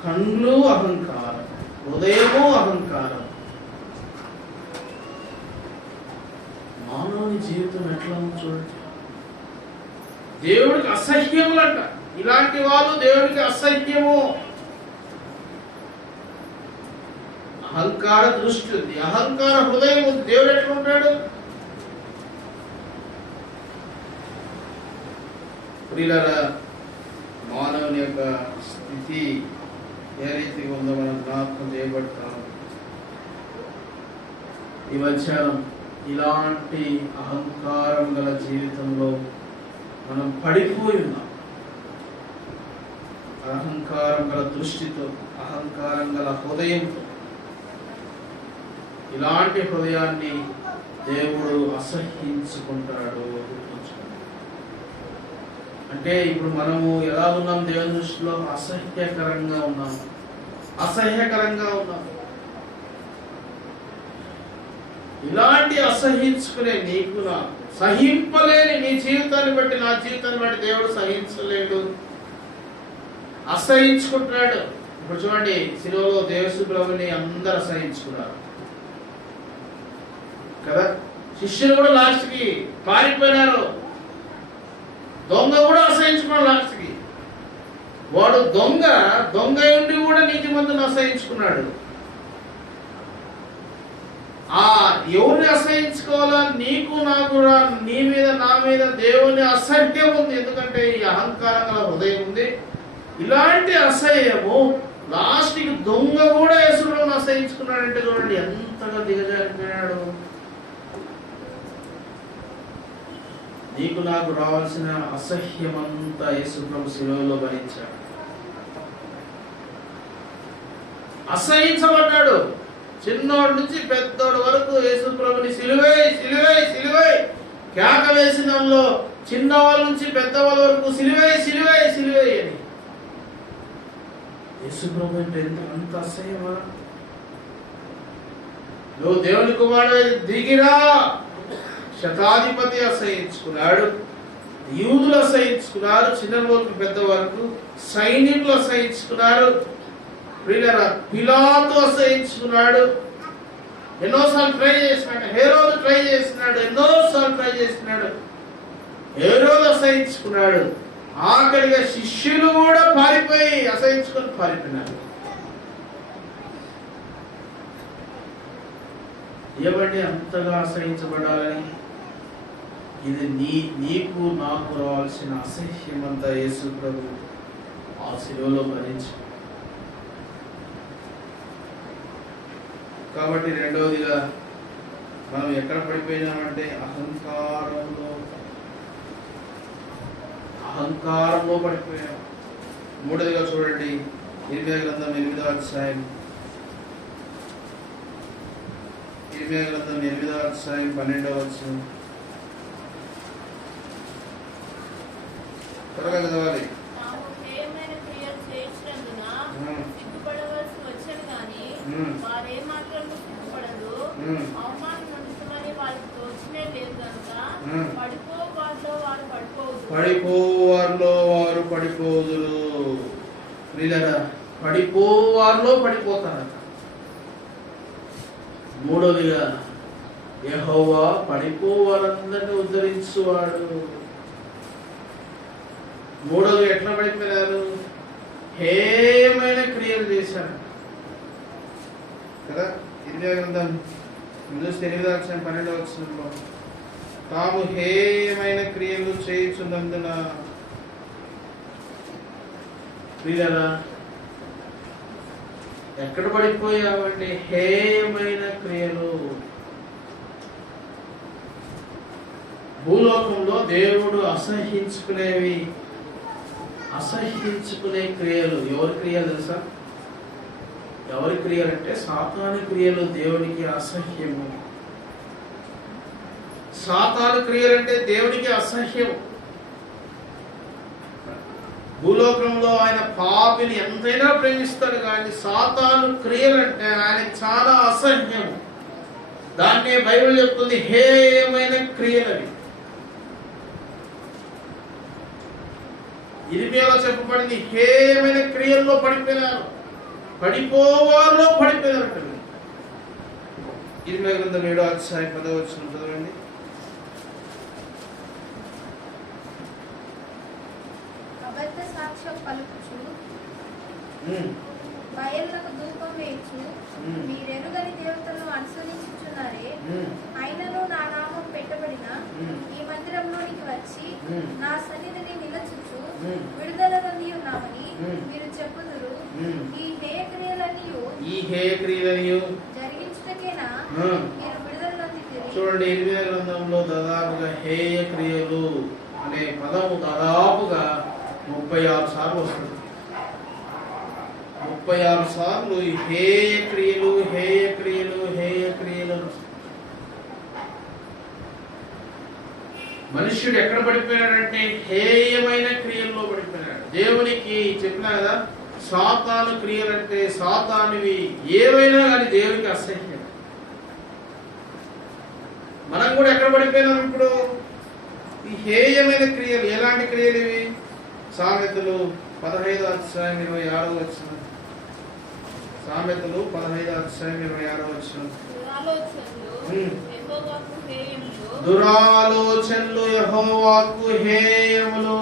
కళ్ళు అహంకారం, హృదయము అహంకారం. మానవుని జీవితం ఎట్లా ఉంది చూడండి. దేవుడికి అసహ్యములంట. ఇలాంటి వాళ్ళు దేవుడికి అసహ్యము. అహంకార దృష్టి ఉంది, అహంకార హృదయం ఉంది. దేవుడు ఎట్లా ఉంటాడు? ప్రియులారా, మానవుని యొక్క స్థితి ఏ రీతిగా ఉందో మనం జ్ఞాపకం చేయబడతాం. ఈ మధ్యాహ్నం ఇలాంటి అహంకారం గల జీవితంలో మనం పడిపోయి ఉన్నాం. అహంకారం గల దృష్టితో, అహంకారం గల హృదయంతో. ఇలాంటి హృదయాన్ని దేవుడు అసహ్యించుకుంటాడు. అంటే ఇప్పుడు మనము ఎలా ఉన్నాం? దేవుని దృష్టిలో అసహ్యకరంగా ఉన్నాం, అసహ్యకరంగా ఉన్నాం. ఇలాంటి అసహించుకునే నీకు నా సహింపలేని నీ జీవితాన్ని బట్టి, నా జీవితాన్ని బట్టి దేవుడు సహించలేడు, అసహించుకుంటున్నాడు. ఇప్పుడు చూడండి, శిలువలో యేసు ప్రభువుని అందరూ అసహించుకున్నారు కదా. శిష్యులు కూడా లాస్ట్కి పారిపోయినారు. దొంగ కూడా అసహించుకున్నాడు లాస్ట్కి. వాడు దొంగ ఉండి కూడా నీతిమంతుని అసహించుకున్నాడు. ఎవరిని అసహించుకోవాలా? నీకు నాకు, నీ మీద నా మీద దేవుని అసహ్యం ఉంది. ఎందుకంటే ఈ అహంకారం గల హృదయం ఉంది. ఇలాంటి అసహ్యము లాస్ట్కి దొంగ కూడా యేసుప్రభువుని అసహించుకున్నాడంటే చూడండి ఎంతగా దిగజారిపోయాడు. నీకు నాకు రావాల్సిన అసహ్యమంతా యేసుప్రభు శిలువలో భరించాడు. అసహించబడ్డాడు. చిన్నోడి నుంచి పెద్దోడి వరకు యేసుప్రభుని సిలువై సిలువై సిలువై కేక వేసినంలో చిన్నవాళ్ళ నుంచి పెద్దవాళ్ళ వరకు సిలువై సిలువై సిలువై అని. యేసుప్రభు అంటే అంత అసహ్యమా? నువ్వు దేవుని కుమారుడు దిగిరా. శతాధిపతి అసహించుకున్నాడు, యూదులు అసహించుకున్నారు, చిన్న వరకు పెద్ద వరకు, సైనికులు అసహించుకున్నారు, పిలాతు అసహించుకున్నాడు. ఎన్నోసార్లు ట్రై చేసినాడు. హేరోదు ట్రై చేసినాడు, ఎన్నోసార్లు ట్రై చేసినాడు. హేరోదు అసహించుకున్నాడు. ఆఖరిగా శిష్యులు కూడా పారిపోయి అసహించుకొని పారిపోయినారు. ఏమంటే అంతగా అసహించబడాలని? ఇది నీకు నాకు రావాల్సిన అసహ్యమంతా యేసు ప్రభు ఆ శిలువలో భరించాడు. కాబట్టి రెండవదిగా మనం ఎక్కడ పడిపోయినామంటే అహంకారంలో పడిపోయాం. మూడవదిగా చూడండి, ఇర్మియా గ్రంథం 8వ అధ్యాయం ఇర్మియా గ్రంథం 8వ అధ్యాయం 12వ వచనం. త్వరగా చదవాలి. తాము హేయమైన క్రియలు చేయించినందున సిగ్గుపడవలసి వచ్చను గాని వారేమాత్రము సిగ్గుపడరు. అవమానం పొందుతామని వాళ్ళకి తోచనే లేదు కనుక పడిపోవారిలో వారు పడిపోదురు. ప్రియులారా, పడిపోవారిలో పడిపోతారట. మూడవదిగా, యెహోవా పడిపోవారందరినీ ఉద్ధరించువాడు. మూడవది ఎట్లా పడిపోయారు? హేయమైన క్రియలు చేశారు కదా. ఇర్మియా గ్రంథం 8వ అధ్యాయం 12వ వచనంలో తాము హేయమైన క్రియలు చేయుచున్నందున. ప్రియులారా, ఎక్కడ పడిపోయామండి? హేయమైన క్రియలు. భూలోకంలో దేవుడు అసహ్యించుకునే క్రియలు. ఎవరి క్రియలు తెలుసా? ఎవరి క్రియలు అంటే సాతాను క్రియలు దేవునికి అసహ్యము. సాతాను క్రియలు అంటే దేవునికి అసహ్యం. భూలోకంలో ఆయన పాపిని ఎంతైనా ప్రేమిస్తాడు, కానీ సాతాను క్రియలంటే ఆయన చాలా అసహ్యం. దాన్నే బైబిల్ చెప్తుంది హేయమైన క్రియలని. ఇర్మియాలో చెప్పబడింది హేయమైన క్రియల్లో పడిపోయినారు, పడిపోవారిలో పడిపోయినారు. ఇర్మియా గ్రంథం 7వ అధ్యాయం 10వ వచనం చదవండి. అబద్ధ సాక్ష్యం పలుకుచు బయళ్ళకు ధూపం వేయచ్చు మీరెరుగని దేవతలను అనుసరించుచున్నారే. అయినను నా నామం పెట్టబడిన ఈ మందిరంలోనికి వచ్చి నా సన్నిధిని నిలచుచు విడుదల పొంది ఉన్నామని మీరు చెప్పుదురు. ఈ హేయ క్రియలనియు జరిగించుటకేనా మీరు విడుదల పొందితిరి. చూడండి, ఇర్మియా గ్రంథంలో దాదాపుగా హేయ క్రియలు అనే పదము దాదాపుగా 36 సార్లు వస్తుంది. 36 సార్లు ఈ హేయ క్రియలు హేయ క్రియలు హేయ క్రియలు. మనుష్యుడు ఎక్కడ పడిపోయాడంటే హేయమైన క్రియల్లో పడిపోయాడు. దేవునికి చెప్పినా కదా, సాతాను క్రియలంటే సాతానువి ఏవైనా కానీ దేవునికి అసహ్యం. మనం కూడా ఎక్కడ పడిపోయినాం ఇప్పుడు? ఈ హేయమైన క్రియలు. ఎలాంటి క్రియలు ఇవి? సామెతలు 15వ అధ్యాయం 26వ వచనం. సామెతలు 15వ అధ్యాయం 26వ వచనం. దురాలోచనలు యెహోవాకు హేయములు.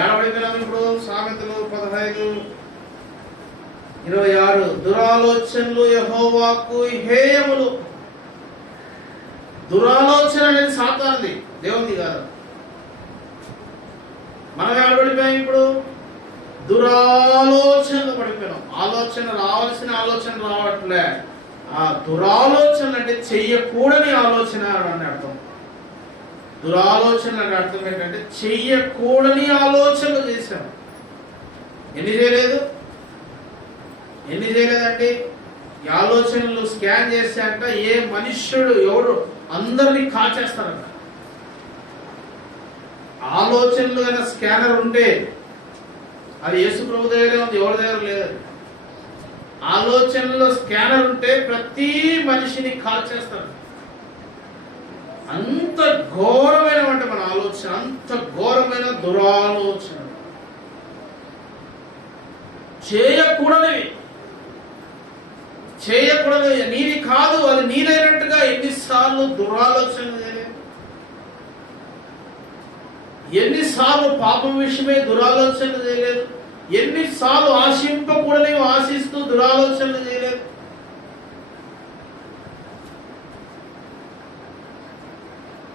ఏడబడిపోయినాం ఇప్పుడు? సామెతలు 15:26. దురాలోచనలు యెహోవాకు హేయములు. దురాలోచన అనేది సాతానుది, దేవునిది కాదు. మనం ఏడబడిపోయాం ఇప్పుడు? దురాలోచనలు పడిపోయినాం. ఆలోచన రావాల్సిన ఆలోచన రావట్లే. ఆ దురాలోచన అంటే చెయ్యకూడని ఆలోచన అని అర్థం. దురాలోచన అంటే అర్థం ఏంటంటే చెయ్యకూడని ఆలోచనలు చేశాం. ఎన్ని చేయలేదండి? ఈ ఆలోచనలు స్కాన్ చేశాక ఏ మనుష్యుడు ఎవరు అందరినీ కాల్చేస్తారంట. ఆలోచనలు కన్నా స్కానర్ ఉంటే అది యేసు ప్రభు దగ్గరే ఉంది, ఎవరి దగ్గర లేదు. ఆలోచనలో స్కానర్ ఉంటే ప్రతి మనిషిని కాల్చేస్తారు. అంత ఘోరమైన మన ఆలోచన, అంత ఘోరమైన దురాలోచన. చేయకూడనివి, నీది కాదు, అది నీదైనట్టుగా ఎన్నిసార్లు దురాలోచన చేయలేదు. ఎన్నిసార్లు పాపం విషయమే దురాలోచనలు చేయలేదు. ఎన్నిసార్లు ఆశింపకూడనివి ఆశిస్తూ దురాలోచనలు చేయలేదు.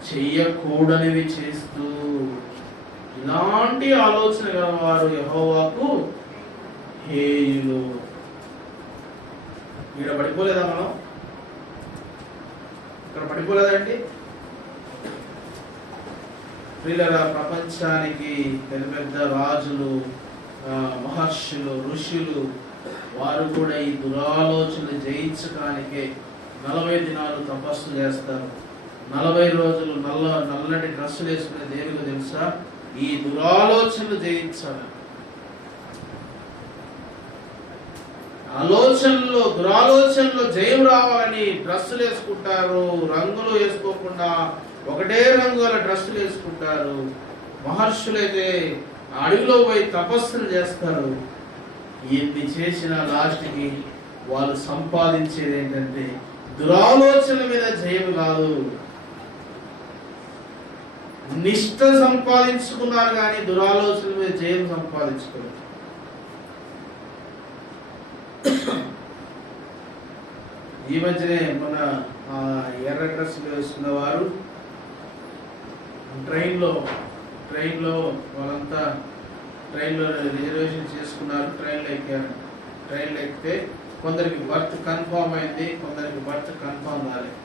చెయ్యకూడనివి చేస్తూ ఇలాంటి ఆలోచన గలవారు యెహోవాకు హేయులు. ఇక్కడ పడిపోలేదా మనం? ఇక్కడ పడిపోలేదండి? ప్రియులారా, ప్రపంచానికి పెద్ద పెద్ద రాజులు, మహర్షులు, ఋషులు వారు కూడా ఈ దురాలోచనలు జయించడానికే 40 దినాలు తపస్సు చేస్తారు. 40 రోజులు నల్లటి డ్రెస్సులు వేసుకునే దేనికి తెలుసా? ఈ దురాలోచనలు జయించాలి. దురాలోచనలో జయం రావాలని డ్రెస్సులు వేసుకుంటారు. రంగులు వేసుకోకుండా ఒకటే రంగు గల డ్రెస్సులు వేసుకుంటారు. మహర్షులైతే అడవిలో పోయి తపస్సులు చేస్తారు. ఎన్ని చేసిన లాస్ట్కి వాళ్ళు సంపాదించేది ఏంటంటే దురాలోచన మీద జయం కాదు, నిష్ఠ సంపాదించుకున్నారు కానీ దురాలోచన మీద జయం సంపాదించుకోలేదు. ఈ మధ్యనే మన ఎర్ర డ్రెస్ వేసుకున్న వారు ట్రైన్లో వాళ్ళంతా ట్రైన్లో రిజర్వేషన్ చేసుకున్నారు. ట్రైన్లో ఎక్కారు. ట్రైన్లో ఎక్కితే కొందరికి బర్త్ కన్ఫర్మ్ అయింది, కొందరికి బర్త్ కన్ఫర్మ్ కాలేదు.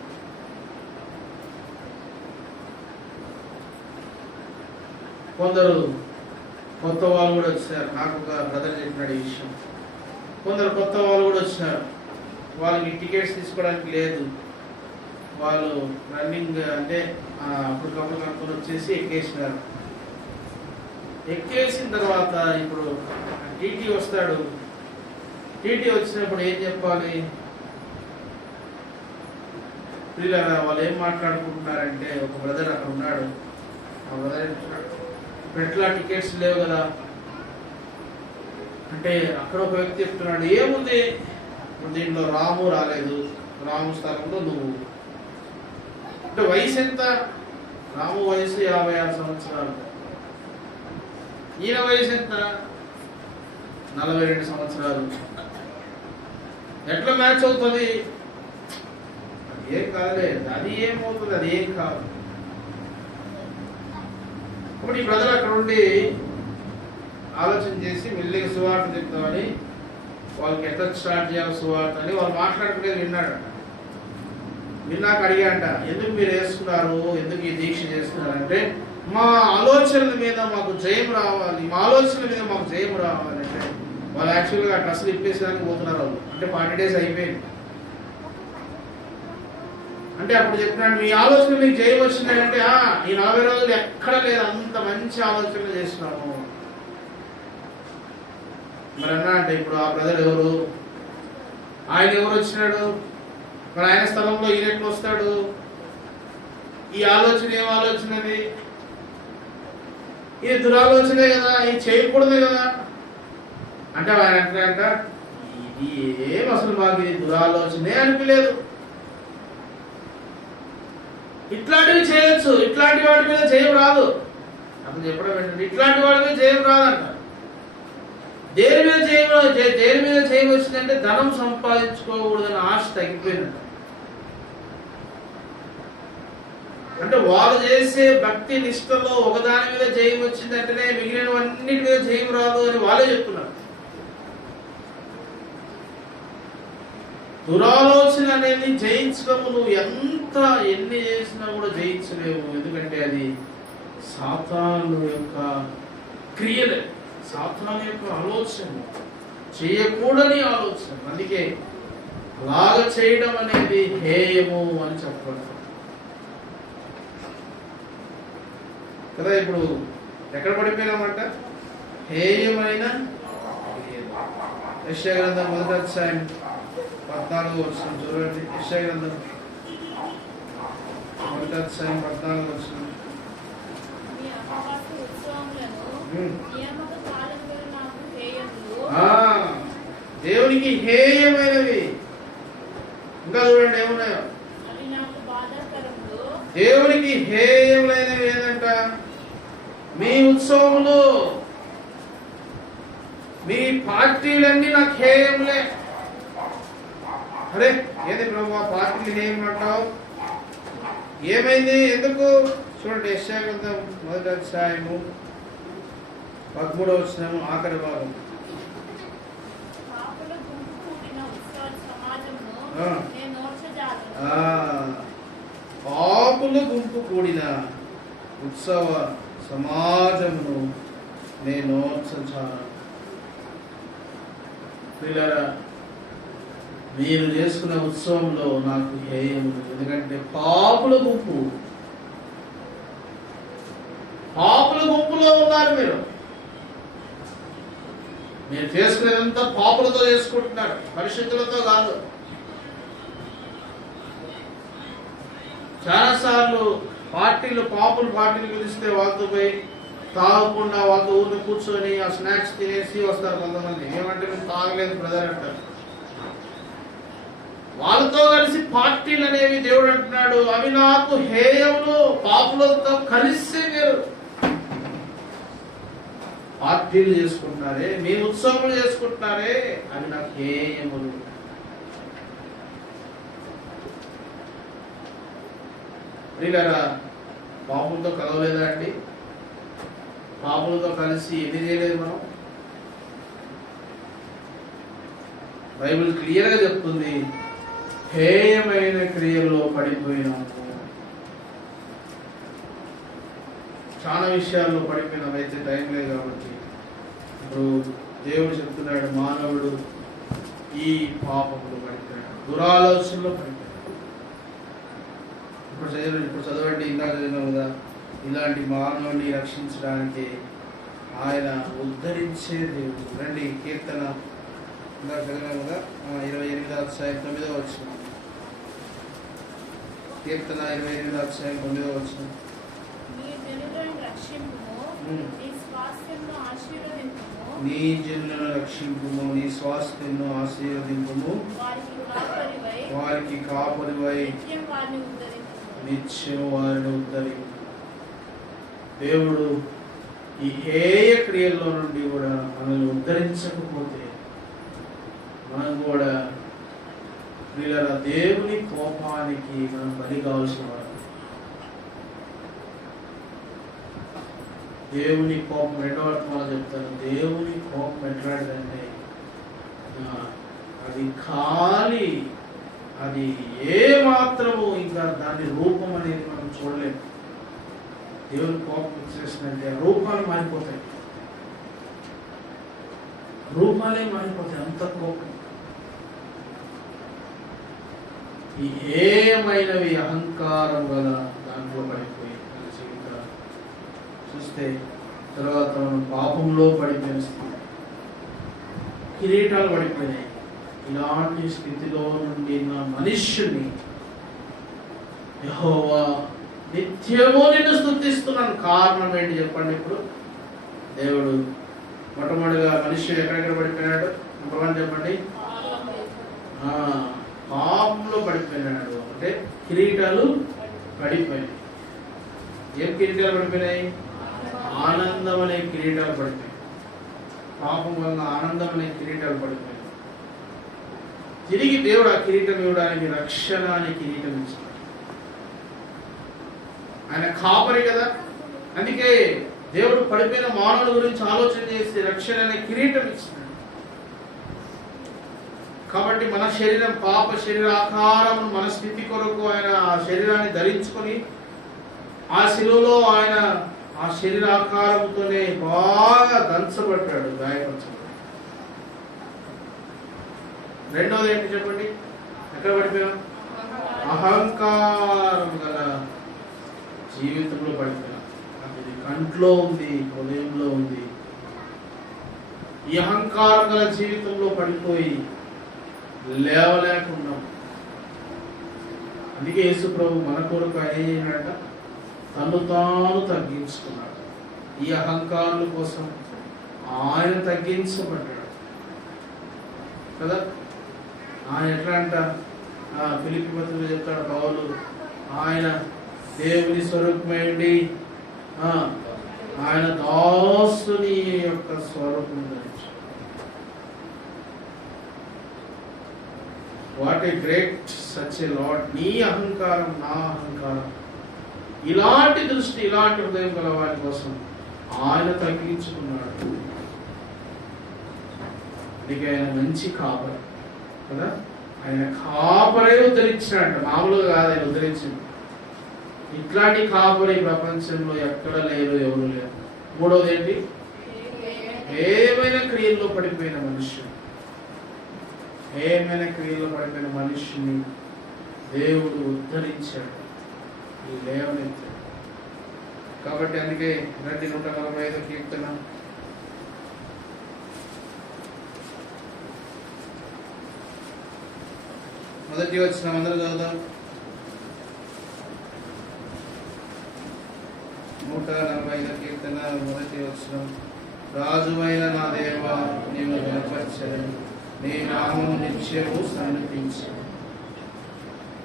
కొందరు కొత్త వాళ్ళు కూడా వచ్చారు. నాకు ఒక బ్రదర్ చెప్పినాడు ఈ విషయం. కొందరు కొత్త వాళ్ళు కూడా వచ్చారు. వాళ్ళకి టికెట్స్ తీసుకోవడానికి లేదు. వాళ్ళు రన్నింగ్ అంటే అప్పటికప్పుడు కనుక్కొని వచ్చేసి ఎక్కేసినారు. ఎక్కేసిన తర్వాత ఇప్పుడు టీటీ వస్తాడు. టీటీ వచ్చినప్పుడు ఏం చెప్పాలి? పిల్లలు వాళ్ళు ఏం మాట్లాడుకుంటున్నారంటే, ఒక బ్రదర్ అక్కడ ఉన్నాడు. ఆ బ్రదర్ ఎట్లా టికెట్స్ లేవు కదా అంటే, అక్కడ ఒక వ్యక్తి చెప్తున్నాడు, ఏముంది దీంట్లో రాము రాలేదు, రాము స్థలంలో నువ్వు. అంటే వయసు ఎంత? రాము వయసు 56 సంవత్సరాలు. ఈయన వయసు ఎంత? 42 సంవత్సరాలు. ఎట్లా మ్యాచ్ అవుతుంది? ఏం కాదులే, అది ఏమవుతుంది, అది ఏం కాదు. ఇప్పుడు ఈ బ్రదర్ అక్కడ ఉండి ఆలోచన చేసి మెల్లిగా సువార్త చెప్తామని, వాళ్ళకి ఎట్లా స్టార్ట్ చేయాలి సువార్త అని వాళ్ళు మాట్లాడుకునేది విన్నాడు. విన్నాక అడిగాంట, ఎందుకు మీరు వేసుకున్నారు, ఎందుకు ఈ దీక్ష చేస్తున్నారు అంటే, మా ఆలోచనల మీద మాకు జయం రావాలి, మా ఆలోచనల మీద మాకు జయం రావాలి అంటే, వాళ్ళు యాక్చువల్గా ఆ డ్రెస్సులు ఇప్పేసేదానికి పోతున్నారు వాళ్ళు. అంటే 40 డేస్ అయిపోయింది. అంటే అప్పుడు చెప్పినాడు, మీ ఆలోచన మీకు జయం వచ్చిందంటే, ఈ 40 రోజులు ఎక్కడ లేదు, అంత మంచి ఆలోచనలు చేస్తున్నాము. మరి అన్నా అంటే, ఇప్పుడు ఆ బ్రదర్ ఎవరు? ఆయన ఎవరు వచ్చినాడు? మరి ఆయన స్థలంలో ఈయన ఎట్లా వస్తాడు? ఈ ఆలోచన ఏం ఆలోచన? అది ఇది దురాలోచనే కదా, ఇది చేయకూడదే కదా అంటే ఆయన అంటారంట, ఇది ఏం అసలు మాకు ఇది దురాలోచనే అనిపించలేదు. ఇట్లాంటివి చేయొచ్చు, ఇట్లాంటి వాటి మీద జయం రాదు. అతను చెప్పడం ఏంటంటే, ఇట్లాంటి వాటి మీద జయం రాదంట. దేని మీద జయం వచ్చిందంటే, ధనం సంపాదించుకోకూడదని ఆశ తగ్గిపోయిందంట. అంటే వాళ్ళు చేసే భక్తి నిష్టలో ఒకదాని మీద జయం వచ్చిందంటేనే మిగిలినవన్నిటి మీద జయం రాదు అని వాళ్ళే చెప్తున్నారు. దురాలోచన అనేది జయించడం నువ్వు ఎన్ని చేసినా కూడా జయించలేవు. ఎందుకంటే అది సాతాను యొక్క క్రియలే, సాతాను యొక్క ఆలోచన, చేయకూడని ఆలోచన. అందుకే అలాగ చేయడం అనేది హేయము అని చెప్పడం కదా. ఇప్పుడు ఎక్కడ పడిపోయినామంట? హేయమైన యెషయా గ్రంథం 1వ అధ్యాయం 14వ వచనం చూడండి. యెషయా గ్రంథం 1వ అధ్యాయం 14వ వచనం. దేవునికి హేయమైనవి ఇంకా చూడండి ఏమున్నాయో. దేవునికి హేయమైనవి ఏంటంట? మీ ఉత్సవములు, మీ పార్టీలన్నీ నాకు హేయంలే. అరే ఏది ప్రభు పార్టీలు హేయం అంటావు? ఏమైంది? ఎందుకు? చూడండి యెషయా గ్రంథం 1వ అధ్యాయము 13వ వచనం ఆఖరి భాగం. పాపుల గుంపు కూడిన ఉత్సవ సమాజమును నేను పిల్లరా, మీరు చేసుకున్న ఉత్సవంలో నాకు హేయము, ఎందుకంటే పాపుల గుంపులో ఉన్నారు మీరు చేసుకునేదంతా పాపులతో చేసుకుంటున్నారు, పరిశుద్ధులతో కాదు. చాలాసార్లు పాపులు పార్టీలు పిలిస్తే వాళ్ళతో పోయి తాగకుండా వాళ్ళతో ఊరిని కూర్చొని ఆ స్నాక్స్ తినేసి వస్తారు కొంతమంది. ఏమంటే మేము తాగలేదు బ్రదర్ అంటారు. వాళ్ళతో కలిసి పార్టీలు అనేవి దేవుడు అంటున్నాడు, అవి నాకు హేయములు. పాపులతో కలిసి మీరు పార్టీలు చేసుకుంటున్నారే, మీ ఉత్సవములు చేసుకుంటున్నారే, అవి నాకు హేయములు. ప్రియులారా, పాపులతో కలవలేదా అండి? పాపులతో కలిసి ఎన్ని చేయలేదు మనం? బైబిల్ క్లియర్ గా చెప్తుంది, హేయమైన క్రియల్లో పడిపోయినాము. చాలా విషయాల్లో పడిపోయినాం, అయితే టైం లేదు కాబట్టి ఇప్పుడు దేవుడు చెప్తున్నాడు, మానవుడు ఈ పాపంలో పడిపోయాడు, దురాలోచనలో పడిపోయాడు. ఇప్పుడు చదవండి, ఇందాక చదివినాం కదా, ఇలాంటి మానవుడిని రక్షించడానికి ఆయన ఉద్ధరించే దేవుడు. రండి, కీర్తన ఇందాక చదివినాం కదా, 28వ అధ్యాయం 9వ వచనం. కీర్తన 28వ అధ్యాయం 9వ వచనం. నీ జనులను రక్షింపుము, నీ స్వాస్థ్యమును ఆశీర్వదింపుము, నీ జనులను రక్షింపుము, నీ స్వాస్థ్యమును ఆశీర్వదింపుము, వారికి కాపరివై నిత్యం వారిని ఉద్ధరింపు. దేవుడు ఈ హేయ క్రియల్లో నుండి కూడా మనల్ని ఉద్ధరించకపోతే మనం కూడా వీళ్ళ దేవుని కోపానికి మనం బలి కావాల్సిన వారు. దేవుని కోపం రెండవ అర్థంలో చెప్తాను. దేవుని కోపం ఎట్లాంటిదంటే అది ఖాళీ, అది ఏ మాత్రము ఇంకా దాని రూపం అనేది మనం చూడలేము. దేవుని కోపం వచ్చేసిందంటే రూపాలు మారిపోతాయి, రూపాలే మారిపోతాయి, అంత కోపం. ఈ ఏమైనవి అహంకారం గల దాంట్లో పడిపోయి జీవితాలు చూస్తే తర్వాత మనం పాపంలో పడిపోయిన స్థితి, కిరీటాలు పడిపోయినాయి. ఇలాంటి స్థితిలో నుండి నా మనుష్యుని యెహోవా నిత్యము నిన్ను స్తుతిస్తున్నాను. కారణం ఏంటి చెప్పండి? ఇప్పుడు దేవుడు మొట్టమొదటిగా మనుష్యుడు ఎక్కడెక్కడ పడిపోయినాడు? నెంబర్ 1 చెప్పండి. పాపంలో పడిపోయినాడు, అంటే కిరీటాలు పడిపోయినాయి. ఏం కిరీటాలు పడిపోయినాయి? ఆనందం అనే కిరీటాలు పడిపోయాయి. పాపం వల్ల ఆనందం అనే కిరీటాలు పడిపోయాయి. తిరిగి దేవుడు ఆ కిరీటం ఇవ్వడానికి రక్షణ అనే కిరీటం ఇచ్చాడు. ఆయన కాపరి కదా, అందుకే దేవుడు పడిపోయిన మానవుల గురించి ఆలోచన చేసి రక్షణ అనే కిరీటం ఇచ్చినాడు. కాబట్టి మన శరీరం, పాప శరీర ఆకారం, మన స్థితి కొరకు ఆయన ఆ శరీరాన్ని ధరించుకొని ఆ శిలువలో ఆయన ఆ శరీర ఆకారంతోనే బాగా దంచబడ్డాడు, గాయపరచబడ్డాడు. రెండోది ఏంటి చెప్పండి? ఎక్కడ పడిపోయాం? అహంకారం గల జీవితంలో పడిపోయాం. అది కంట్లో ఉంది, హృదయంలో ఉంది. ఈ అహంకారం గల జీవితంలో పడిపోయి లేవలేకున్నాం. అందుకే యేసు ప్రభు మన కొరకు అయినట తను తాను తగ్గించుకున్నాడు. ఈ అహంకారుల కోసం ఆయన తగ్గించబడ్డాడు కదా. ఆయన ఎట్లా అంట, ఫిలిప్పీ పత్రికలో చెప్తాడు పౌలు, ఆయన దేవుని స్వరూపమేంటి, ఆయన దాసుని యొక్క స్వరూపం ధరించాడు. What a great such a lord. నీ అహంకారం నా అహంకారం, ఇలాంటి దృష్టి, ఇలాంటి హృదయం గల వారి కోసం ఆయన తగ్గించుకున్నాడు. నీకు ఆయన మంచి కాపరి కదా. ఆయన కాపరే ఉద్ధరించినట్ట, మామూలుగా కాదు ఆయన ఉద్ధరించింది. ఇట్లాంటి కాపరి ప్రపంచంలో ఎక్కడ లేరు, ఎవరు లేరు. మూడోది ఏంటి? ఏమైనా క్రియల్లో పడిపోయిన మనుష్యుడు. హేమైన క్రియలో పడిపోయిన మనిషిని దేవుడు ఉద్ధరించాడు, లేవనెత్తాడు. కాబట్టి అందుకే రండి 145 కీర్తన మొదటి వచ్చిన అందరూ చదువుదాం. 145 కీర్తన మొదటి వచ్చిన. రాజువైన నా దేవా, నీవు గణపరచని నీ నామము నిత్యము సన్నతించు.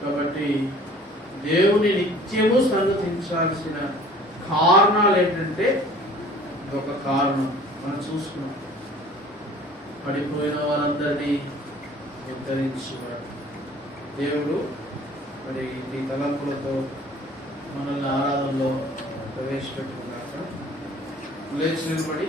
కాబట్టి దేవుని నిత్యము సన్నతించాల్సిన కారణాలు ఏంటంటే ఒక కారణం మనం చూసుకున్నాం. పడిపోయిన వారందరినీ ఉద్ధరించేవాడు దేవుడు. మరి ఈ తలంపులతో మనల్ని ఆరాధనలో ప్రవేశపెట్టుకున్నాక లేచి నిలబడి